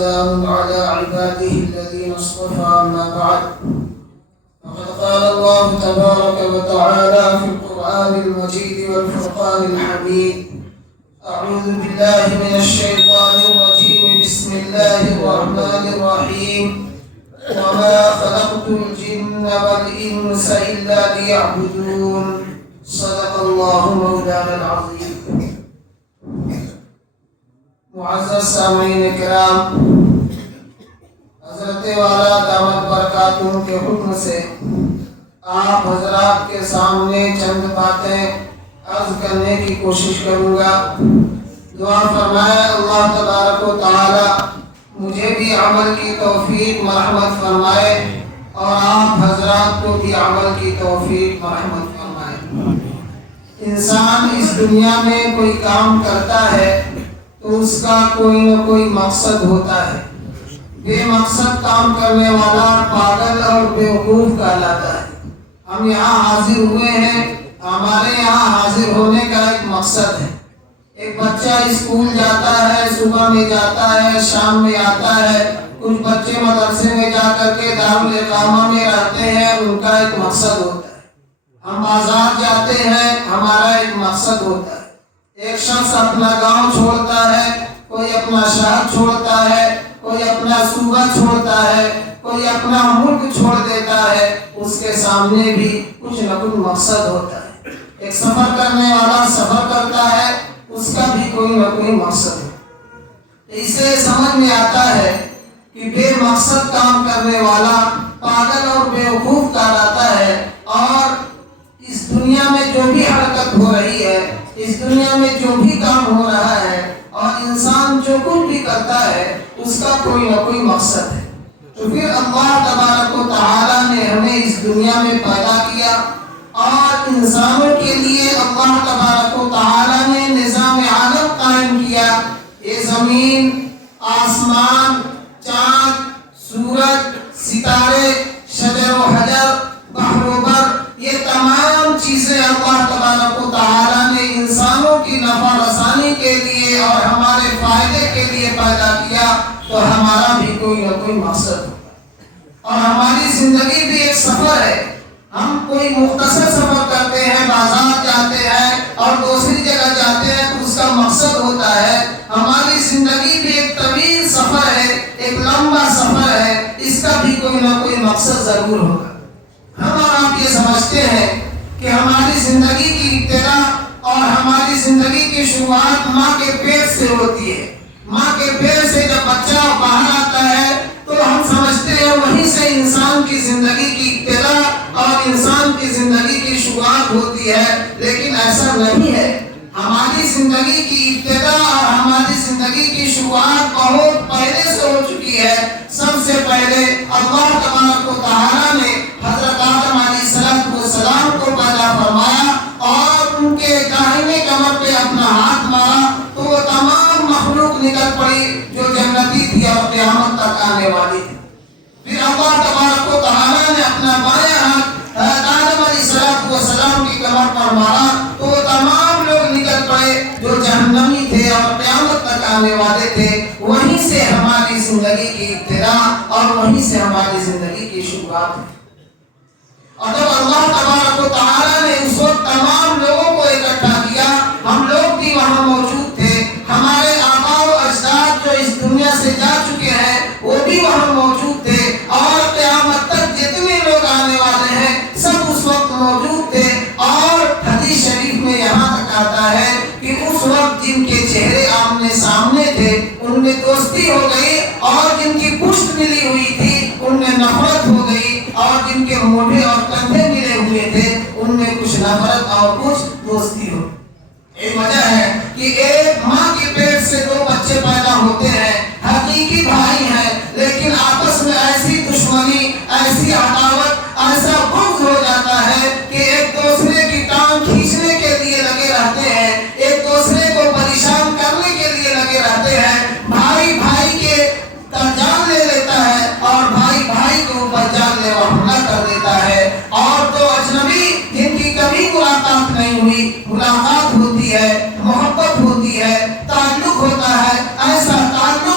وسلام على عباده الذين اصطفى أما بعد فقد قال الله تبارك وتعالى في القرآن المجيد والفرقان الحميد أعوذ بالله من الشيطان الرجيم بسم الله الرحمن الرحيم وما خلقت الجن والإنس إلا ليعبدون صدق الله مولانا العظيم. معزز سامعین کرام، حضرت والا دامت برکاتہ کے حکم سے آپ حضرات کے سامنے چند باتیں عرض کرنے کی کوشش کروں گا. دعا فرمائے اللہ تبارک و تعالی مجھے بھی عمل کی توفیق مرحمت فرمائے اور آپ حضرات کو بھی عمل کی توفیق مرحمت فرمائے. انسان اس دنیا میں کوئی کام کرتا ہے تو اس کا کوئی نہ کوئی مقصد ہوتا ہے. بے مقصد کام کرنے والا پاگل اور بیوقوف کہلاتا ہے. ہم یہاں حاضر ہوئے ہیں، ہمارے یہاں حاضر ہونے کا ایک مقصد ہے. ایک بچہ اسکول جاتا ہے، صبح میں جاتا ہے، شام میں آتا ہے. کچھ بچے مدرسے میں جا کر کے دارالاقامہ میں رہتے ہیں، ان کا ایک مقصد ہوتا ہے. ہم بازار جاتے ہیں، ہمارا ایک مقصد ہوتا ہے. ایک شخص اپنا گاؤں چھوڑتا ہے، کوئی اپنا شہر چھوڑتا ہے، کوئی اپنا صوبہ چھوڑتا ہے، کوئی اپنا ملک چھوڑ دیتا ہے. اس کے سامنے بھی کچھ نہ کچھ مقصد ہوتا ہے. ایک سفر کرنے والا سفر کرتا ہے، اس کا بھی کوئی نہ کوئی مقصد ہے. اس سے سمجھ میں آتا ہے کہ بے مقصد کام کرنے والا پاگل اور بیوقوف کہلاتا ہے. اور اس دنیا میں جو بھی حرکت ہو رہی ہے، اس دنیا میں جو بھی کام ہو رہا ہے اور انسان جو کچھ بھی کرتا ہے اس کا کوئی نہ کوئی مقصد ہے. تو پھر اللہ تبارک و تعالی نے ہمیں اس دنیا میں پیدا کیا اور انسانوں کے لیے اللہ تبارک و تعالی نے نظام عالم قائم کیا. یہ زمین، آسمان، چاند، سورج، ستارے، شجر و حجر، بحر و بر، یہ تمام چیزیں اللہ تبارک و تعالی نے انسانوں کی نفع رسانی کے لیے اور ہمارے فائدے کے لیے پیدا کیا. تو ہمارا بھی کوئی نہ کوئی مقصد ہوگا اور ہماری زندگی بھی ایک سفر ہے. ہم کوئی مختصر سفر کرتے ہیں، بازار جاتے ہیں اور دوسری جگہ جاتے ہیں تو اس کا مقصد ہوتا ہے. ہماری زندگی بھی ایک طویل سفر ہے، ایک لمبا سفر ہے، اس کا بھی کوئی نہ کوئی مقصد ضرور ہوگا. ہم اور آپ یہ سمجھتے ہیں کہ ہماری زندگی کی ابتدا اور ہماری زندگی کی شروعات ماں کے پیٹ سے ہوتی ہے. ماں کے پیٹ سے جب بچہ باہر آتا ہے تو ہم سمجھتے ہیں وہیں سے انسان کی زندگی کی ابتدا اور انسان کی زندگی کی شروعات ہوتی ہے. لیکن ایسا نہیں ہے. ہماری زندگی کی ابتدا اور ہماری زندگی کی شروعات بہت پہلے سے ہو چکی ہے. سب سے پہلے اللہ تبارک و تعالی نے حضرت آدم علیہ السلام کو پیدا فرمایا اور ان کے داہنے کمر پہ اپنا ہاتھ مارا تو وہ تمام مخلوق نکل پڑی جو جنتی تھی اور قیامت تک آنے والی تھی. پھر اللہ تبارک و تعالی نے اپنا بایاں ہاتھ آدم علیہ السلام کی کمر پر مارا تو وہ تمام لوگ نکل پڑے جو جہنمی تھے اور قیامت تک آنے والے تھے. وہیں سے ہماری زندگی کی ابتدا اور وہیں سے ہماری زندگی کی شروعات ہے. اور جب اللہ تبارک و تعالی نے اس وقت تمام لوگوں کو اکٹھا کیا، ہم لوگ بھی وہاں موجود تھے. ہمارے آباء و اجداد جو اس دنیا سے جا چکے ہیں وہ بھی وہاں موجود تھے اور قیامت تک جتنے لوگ آنے والے ہیں سب اس وقت موجود تھے. اور حدیث شریف میں یہاں تک آتا ہے کہ اس وقت جن کے چہرے آمنے سامنے تھے ان میں دوستی ہو گئی اور جن کی پشت ملی ہوئی تھی ان میں نفرت ہو گئی اور جن کے موڈے اور کندھے ملے ہوئے تھے ان میں کچھ نفرت اور کچھ دوستی ہو. ایک وجہ ہے کہ ایک ماں کے پیٹ سے دو بچے پیدا ہوتے ہیں، حقیقی بھائی ہیں، لیکن آپس میں ایسی دشمنی، ایسی عداوت، ایسا بغض ہو جاتا ہے کہ ایک دوسرے کی ٹانگ کھینچنے کے لیے لگے رہتے ہیں، ایک دوسرے کو پریشان کرنے کے لیے لگے رہتے ہیں. بھائی بھائی کے جان لے لیتا ہے اور بھائی بھائی کے اوپر جان لیوا حملہ کر دیتا ہے. اور دو اجنبی جن کی کبھی ملاقات نہیں ہوئی، ملاقات ہوتی ہے، محبت ہوتی ہے، تعلق ہوتا ہے. ایسا تعلق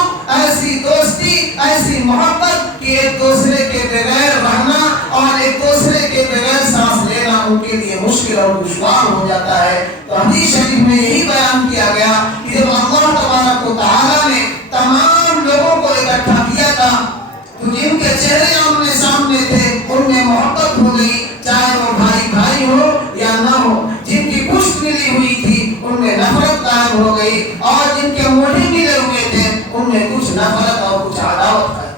ایسی محبت کہ ایک دوسرے کے بغیر رہنا اور ایک دوسرے کے بغیر سانس لینا ان کے لیے مشکل اور دشوار ہو جاتا ہے۔ تو حدیث شریف میں یہی بیان کیا گیا کہ جب اللہ تبارک و تعالیٰ نے تمام لوگوں کو اکٹھا کیا تھا تو جن کے چہرے آمنے سامنے تھے ان میں محبت ہو گئی، چاہے وہ بھائی بھائی ہو یا نہ ہو۔ جن کی پشت ملی ہوئی تھی ان میں نفرت قائم ہو گئی، اور جن کے موڑے ملے ہوئے تھے ان میں کچھ نفرت اور کچھ عداوت ہے۔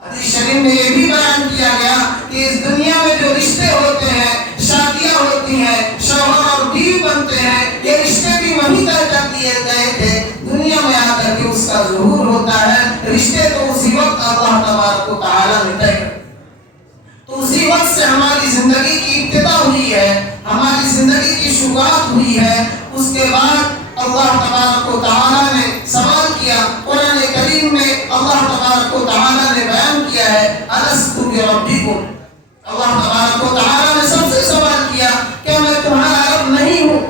حدیث شریف میں یہ بھی بیان کیا گیا کہ اس دنیا میں جو رشتے ہوتے ہیں، شادیاں ہوتی ہیں، شوہر اور بیوی بنتے ہیں، یہ رشتے بھی وہیں طے کر دیے گئے تھے۔ دنیا میں آ کر کے اس کا ظہور ہوتا ہے۔ رشتے تو اسی وقت اللہ تبارک و تعالیٰ نے طے کر، تو اسی وقت سے ہماری زندگی کی ابتدا ہوئی ہے، ہماری زندگی کی شروعات ہوئی ہے۔ اس کے بعد اللہ تبارک و تعالیٰ نے سوال کیا، قرآن کریم میں اللہ تبارک و تعالیٰ نے بیان کیا ہے الست بربکم۔ اللہ تبارک و تعالیٰ نے سب سے سوال کیا، کیا میں تمہارا رب نہیں ہوں؟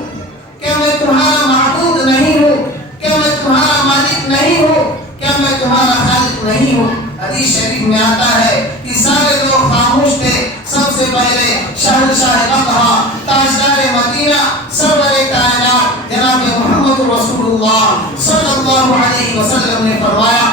کیا میں تمہارا معبود نہیں ہوں؟ کیا میں تمہارا مالک نہیں ہوں؟ کیا میں تمہارا خالق نہیں ہوں؟ حدیث شریف میں آتا ہے کہ سارے لوگ خاموش تھے۔ سب سے پہلے شہنشاہ بقا، تاجدار مدینہ، سرور کائنات جناب محمد رسول اللہ صلی اللہ علیہ وسلم نے فرمایا،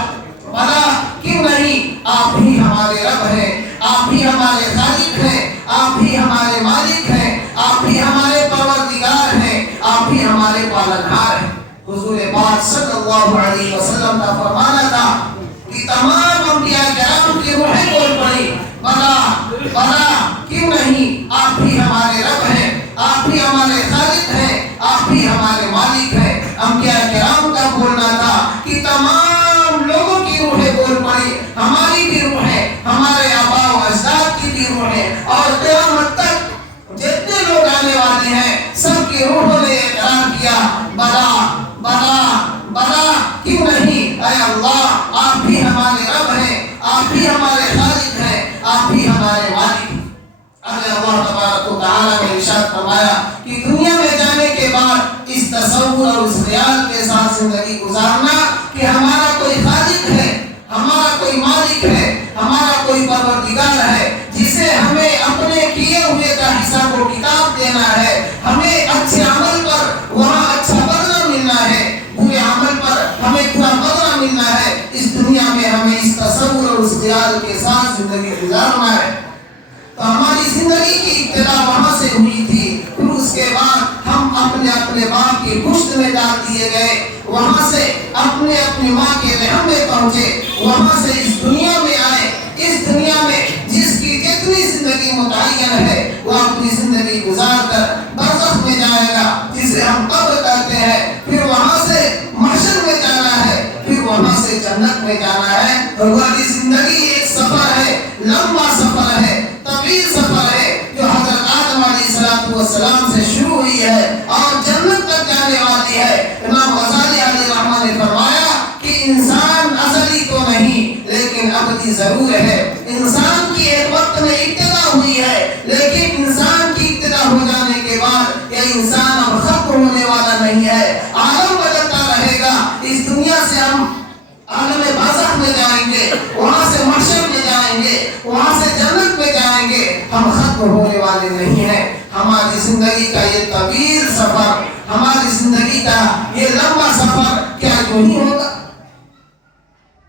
بھلا کیوں نہیں، آپ ہی ہمارے رب ہیں، آپ ہی ہمارے خالق ہیں، آپ ہی ہمارے مالک ہیں، آپ ہی ہمارے پروردگار ہیں، آپ ہی ہمارے پالنہار ہیں۔ حضور پاک صلی اللہ علیہ وسلم کا فرمانا تھا کہ تمام انبیاء کرام کی روحیں بول پڑی، بھلا کیوں نہیں، آپ ہی ہمارے رب ہیں، آپ ہی ہمارے خالق ہیں، آپ ہی ہمارے مالک ہیں۔ انبیاء کرام کا بولنا تھا کہ تمام لوگوں کی روحیں بول پڑی، ہماری بھی روحیں، ہمارے آباء و اجداد کی بھی روحیں، اور قیامت تک جتنے لوگ آنے والے ہیں سب کی روحوں نے اقرار کیا، بھلا کیوں نہیں، اے اللہ آپ ہی ہمارے رب ہیں، آپ ہی ہمارے خالق ہیں، آپ ہی ہمارے مالک ہیں۔ اللہ تبارک و تعالیٰ نے ارشاد فرمایا کہ دنیا میں جانے کے بعد اس تصور اور اس خیال کے ساتھ زندگی گزارنا کہ ہمارا کوئی خالق ہے، ہمارا کوئی مالک ہے، ہمارا کوئی پروردگار ہے جسے ہمیں اپنے کیے ہوئے کا حساب و کتاب دینا ہے، ہمیں اچھے عمل پر وہاں اچھا بدلہ ملنا ہے، برے عمل پر ہمیں برا بدلہ ملنا ہے۔ اس دنیا میں ہمیں اس تصور اور اس خیال کے ساتھ زندگی گزارنا ہے۔ تو ہماری زندگی کی ابتدا وہاں سے ہوئی تھی، پھر اس کے بعد ہم اپنے باپ کی پشت میں ڈال دیے گئے، وہاں سے اپنی ماں کے رحم میں پہنچے، وہاں سے اس دنیا میں آئے۔ اس دنیا میں جس کی جتنی زندگی متعین ہے وہ اپنی زندگی گزار کر برزخ میں جائے گا، جسے ہم قبر کہتے ہیں، پھر وہاں سے محشر میں جانا ہے، پھر وہاں سے جنت میں جانا ہے۔ اور ہماری زندگی ایک سفر ہے، لمبا سفر ہے، طویل سفر ہے، جو حضرت آدم علیہ السلام سے شروع ہوئی ہے اور جنت تک جانے والی ہے۔ امام غزالی علیہ رحمہ نے فرمایا کہ انسان ازلی تو نہیں لیکن ابدی ضرور ہے۔ انسان کی ایک وقت میں ابتدا ہوئی ہے، لیکن انسان کی ابتدا ہو جانے کے بعد یہ انسان اب ختم ہونے والا نہیں ہے، عالم بدلتا رہے گا۔ اس دنیا سے ہم عالم برزخ میں جائیں گے، وہاں سے محشر میں جائیں گے، وہاں سے جنت میں جائیں گے، ہم ختم ہونے والے نہیں ہیں۔ ہماری زندگی کا یہ طویل سفر، ہماری زندگی کا یہ لمبا سفر کیا یوں ہی ہوگا؟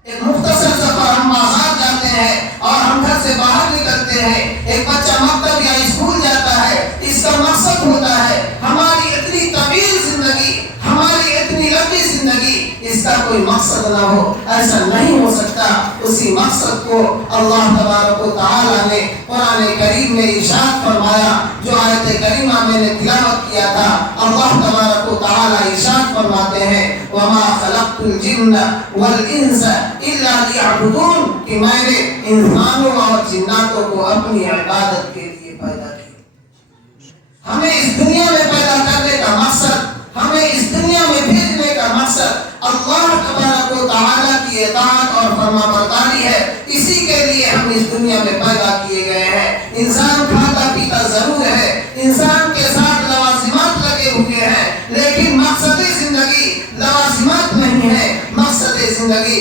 ایک مختصر سفر، ہم بازار جاتے ہیں اور ہم گھر سے باہر نکلتے ہیں، ایک بچہ مکتب یا اسکول جاتا ہے، اس کا مقصد ہوتا ہے ہماری اتنی طویل زندگی، ہماری اتنی لمبی زندگی، اس کا کوئی مقصد نہ ہو، ایسا نہیں ہو سکتا۔ اسی مقصد کو اللہ تبارک و تعالیٰ نے قرآن کریم میں ارشاد فرمایا، جو آیت کریمہ میں نے تلاوت کیا تھا۔ اللہ تبارک و تعالیٰ ارشاد فرماتے ہیں، وَمَا خَلَقْتُ الْجِنَّ وَالْإِنسَ إِلَّا لِيَعْبُدُونَ، کہ میں نے انسانوں اور جناتوں کو اپنی عبادت کے لیے پیدا کیا۔ ہمیں اس دنیا میں پیدا کرنے کا مقصد، ہمیں اس دنیا میں بھیجنے کا مقصد اللہ تبارک و تعالیٰ کی اطاعت اور فرما برداری ہے۔ اسی کے لیے ہم اس دنیا میں پیدا کیے گئے ہیں۔ انسان کھاتا پیتا ضرور ہے، انسان کے ساتھ لوازمات لگے ہوئے ہیں، لیکن مقصد زندگی لوازمات نہیں ہے، مقصد زندگی